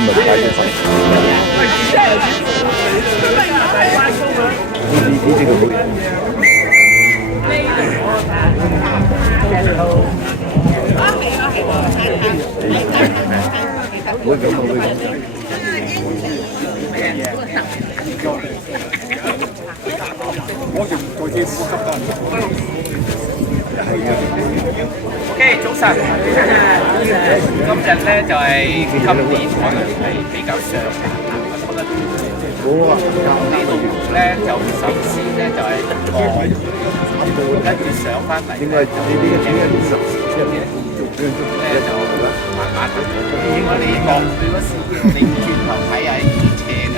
咪解決晒。呢啲佢好會咁啊會咁。OK，早晨。今日咧就係今年可能係比較上好啊，呢度咧就首先咧就係跟住上翻嚟，應該呢啲咧就慢慢行。如果你落去嗰時，你轉頭睇下啲斜嘅。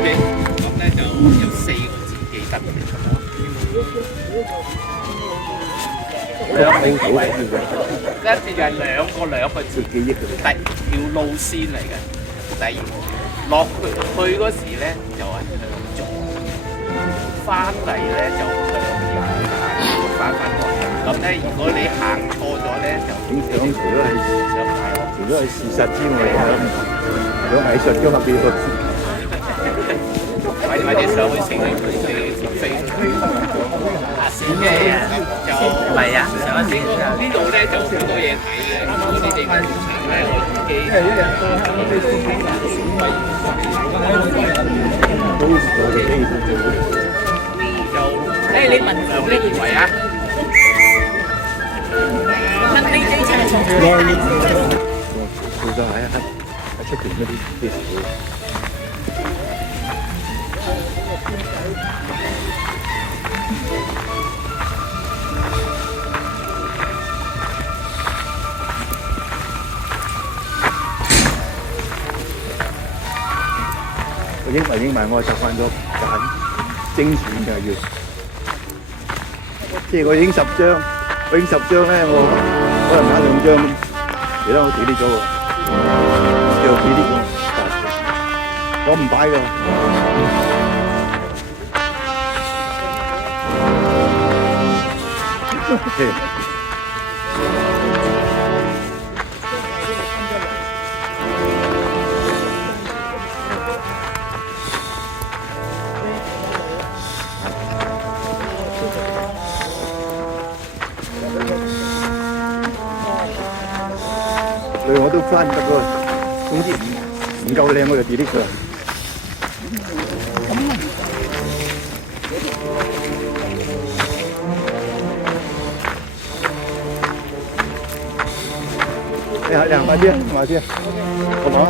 OK，咁咧就有4個字記得。跟住就係兩個字記憶嘅條路線嚟嘅。第二落去嗰時咧就係向左，翻嚟咧就向右，翻過嚟。咁咧如果你行錯咗咧就影相除咗係事實之外，有藝術嘅嘛幾個字。或者上去食飛就唔係啊！上去呢度咧就好多嘢睇嘅。如果你哋翻嚟咧，我自己就你問梁呢認為啊？做咗喺出邊嗰啲影埋我習慣咗揀精選嘅要，即係我影10張，咧，我可能揀2張，其他我delete咗喎，就delete咗，我唔擺㗎。我都翻得喎，總之唔夠靚我就 delete 佢。你快啲啊！我講啊！